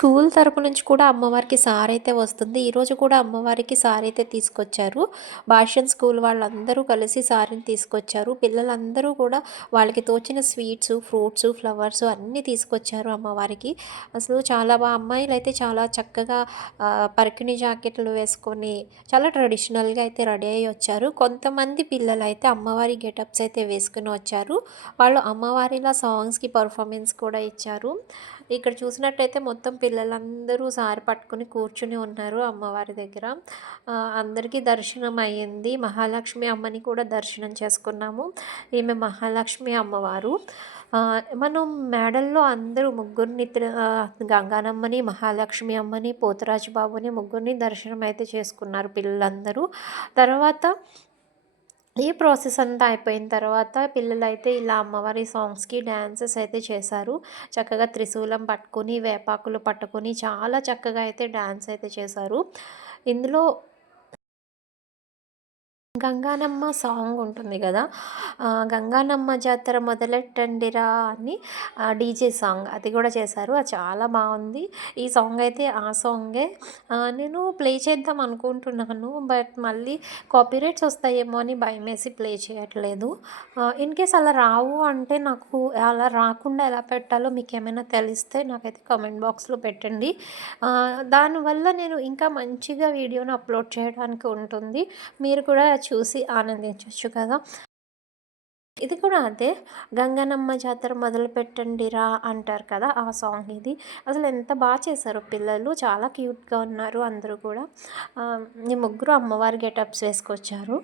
School తరపు నుంచి కూడా అమ్మవారికి సారైతే వస్తుంది. ఈరోజు కూడా అమ్మవారికి సారైతే తీసుకొచ్చారు. భాష్యం స్కూల్ వాళ్ళందరూ కలిసి సారీని తీసుకొచ్చారు. పిల్లలందరూ కూడా వాళ్ళకి తోచిన స్వీట్సు, ఫ్రూట్సు, ఫ్లవర్సు అన్నీ తీసుకొచ్చారు అమ్మవారికి. అసలు చాలా అమ్మాయిలైతే చాలా చక్కగా పరికిణి జాకెట్లు వేసుకొని చాలా ట్రెడిషనల్‌గా అయితే రెడీ అయ్యి వచ్చారు. కొంతమంది పిల్లలైతే అమ్మవారి గెటప్స్ అయితే వేసుకొని వచ్చారు. వాళ్ళు అమ్మవారిలా సాంగ్స్‌కి పర్ఫార్మెన్స్ కూడా ఇచ్చారు. ఇక్కడ చూసినట్టయితే మొత్తం పిల్లలందరూ సారి పట్టుకొని కూర్చుని ఉన్నారు అమ్మవారి దగ్గర. అందరికీ దర్శనం అయ్యింది. మహాలక్ష్మి అమ్మని కూడా దర్శనం చేసుకున్నాము. ఈమె మహాలక్ష్మి అమ్మవారు. మనం మేడల్లో అందరూ ముగ్గురిని గంగానమ్మని, మహాలక్ష్మి అమ్మని, పోతురాజు బాబుని ముగ్గురిని దర్శనం అయితే చేసుకున్నారు పిల్లలందరూ. తర్వాత ఈ ప్రాసెస్ అంతా అయిపోయిన తర్వాత పిల్లలైతే ఇలా అమ్మవారి సాంగ్స్‌కి డాన్సెస్ అయితే చేశారు. చక్కగా త్రిశూలం పట్టుకొని, వేపాకులు పట్టుకొని చాలా చక్కగా అయితే డాన్స్ అయితే చేశారు. ఇందులో గంగానమ్మ సాంగ్ ఉంటుంది గదా! గంగానమ్మ జాతర మొదలెట్టండిరా అని డీజే సాంగ్ అది గూడా చేశారు. అది చాలా బావుంది. ఈ సాంగ్ అయితే ఆ సాంగే. నేను ప్లే చేద్దాం అనుకుంటున్నాను. బట్ మళ్ళీ కాపీరైట్స్ వస్తాయేమో అని భయమేసి ప్లే చేయట్లేదు. ఇన్‌కేస్ అలా రావు అంటే నాకు అలా రాకుండా ఎలా పెట్టాలో మీకేమైనా తెలిస్తే నాకైతే కామెంట్ బాక్స్‌లో పెట్టండి. దానివల్ల నేను ఇంకా మంచిగా వీడియోని అప్‌లోడ్ చేయడానికి ఉంటుంది. మీరు కూడా చూసి ఆనందించొచ్చు కదా! ఇది కూడా అంతే. 'గంగనమ్మ జాతర మొదలుపెట్టండిరా' అంటారు కదా! ఆ సాంగ్ ఇది. అసలు ఎంత చేశారో పిల్లలు. చాలా క్యూట్‌గా ఉన్నారు అందరూ కూడా. ఈ ముగ్గురు అమ్మవారి గెటప్స్ వేసుకొచ్చారు.